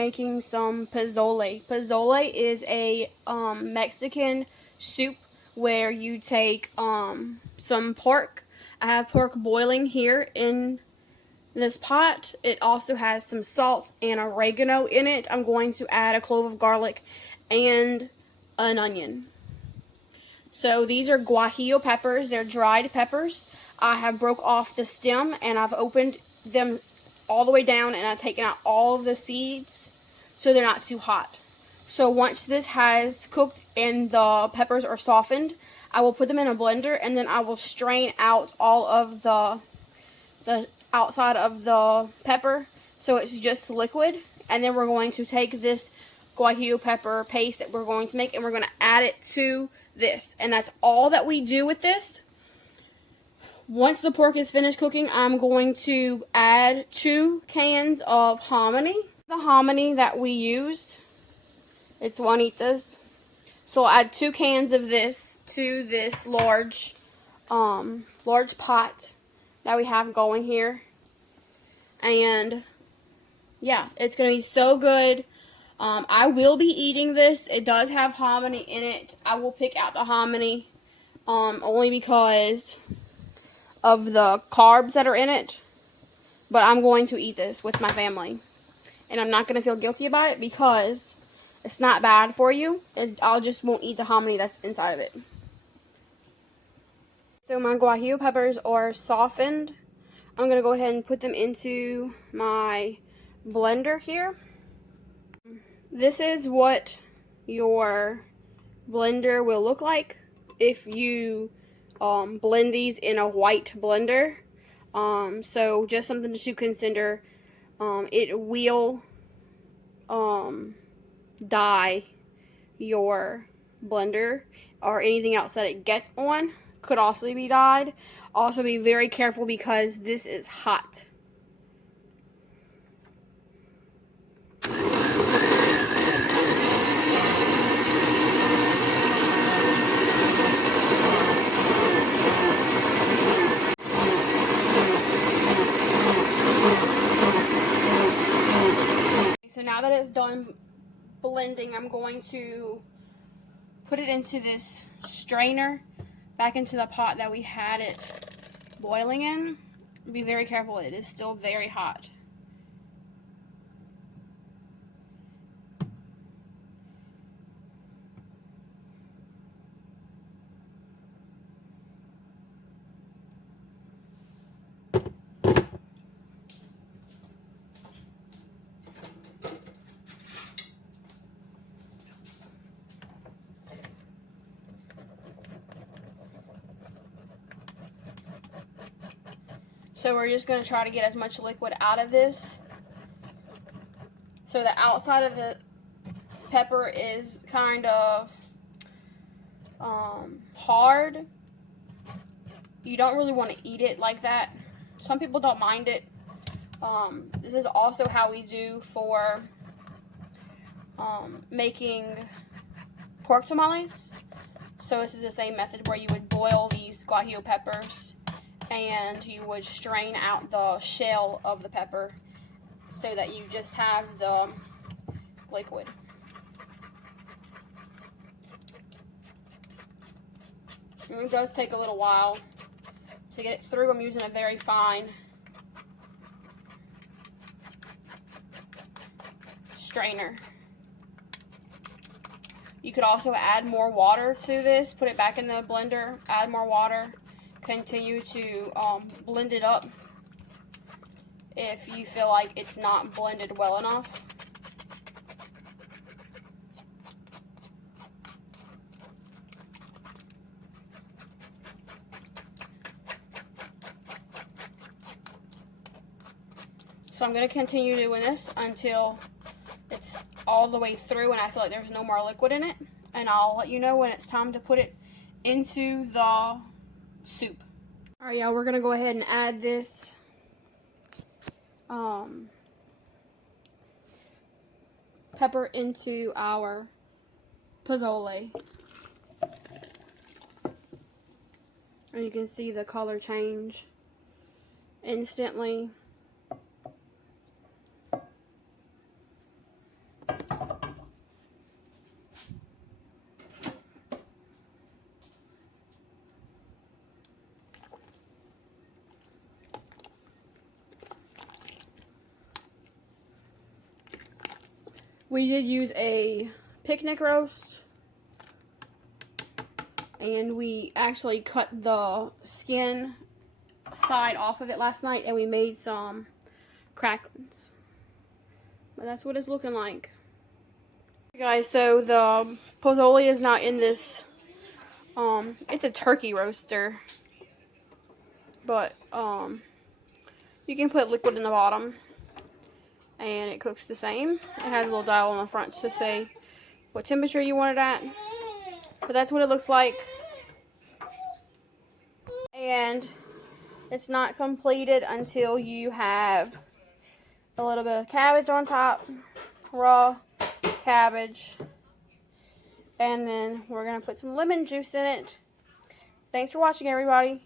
making some pozole. Pozole is a Mexican soup where you take some pork. I have pork boiling here in this pot. It also has some salt and oregano in it. I'm going to add a clove of garlic and an onion. So these are guajillo peppers. They're dried peppers. I have broke off the stem and I've opened them all the way down and I've taken out all of the seeds so they're not too hot. So once this has cooked and the peppers are softened, I will put them in a blender and then I will strain out all of the outside of the pepper so it's just liquid. And then we're going to take this guajillo pepper paste that we're going to make and we're going to add it to this. And that's all that we do with this. Once the pork is finished cooking, I'm going to add 2 cans of hominy. The hominy that we use, it's Juanita's. So I'll add 2 cans of this to this large pot that we have going here. And yeah, it's going to be so good. I will be eating this. It does have hominy in it. I will pick out the hominy only because of the carbs that are in it. But I'm going to eat this with my family. And I'm not going to feel guilty about it because it's not bad for you. I just won't eat the hominy that's inside of it. So my guajillo peppers are softened. I'm going to go ahead and put them into my blender here. This is what your blender will look like if you blend these in a white blender. So just something to consider. It will dye your blender, or anything else that it gets on could also be dyed. Also be very careful because this is hot. So now that it's done blending, I'm going to put it into this strainer, back into the pot that we had it boiling in. Be very careful, it is still very hot. So we're just going to try to get as much liquid out of this. So the outside of the pepper is kind of hard. You don't really want to eat it like that. Some people don't mind it. This is also how we do for making pork tamales. So this is the same method where you would boil these guajillo peppers and you would strain out the shell of the pepper so that you just have the liquid. And it does take a little while to get it through. I'm using a very fine strainer. You could also add more water to this, put it back in the blender, add more water, continue to blend it up if you feel like it's not blended well enough. So I'm going to continue doing this until it's all the way through and I feel like there's no more liquid in it. And I'll let you know when it's time to put it into the soup. Alright, y'all, we're going to go ahead and add this pepper into our pozole. And you can see the color change instantly. We did use a picnic roast, and we actually cut the skin side off of it last night, and we made some cracklings. But that's what it's looking like. Guys, so the pozole is not in this, it's a turkey roaster, but you can put liquid in the bottom and it cooks the same. It has a little dial on the front to say what temperature you want it at, but that's what it looks like. And it's not completed until you have a little bit of cabbage on top, raw cabbage, and then we're going to put some lemon juice in it. Thanks for watching, everybody.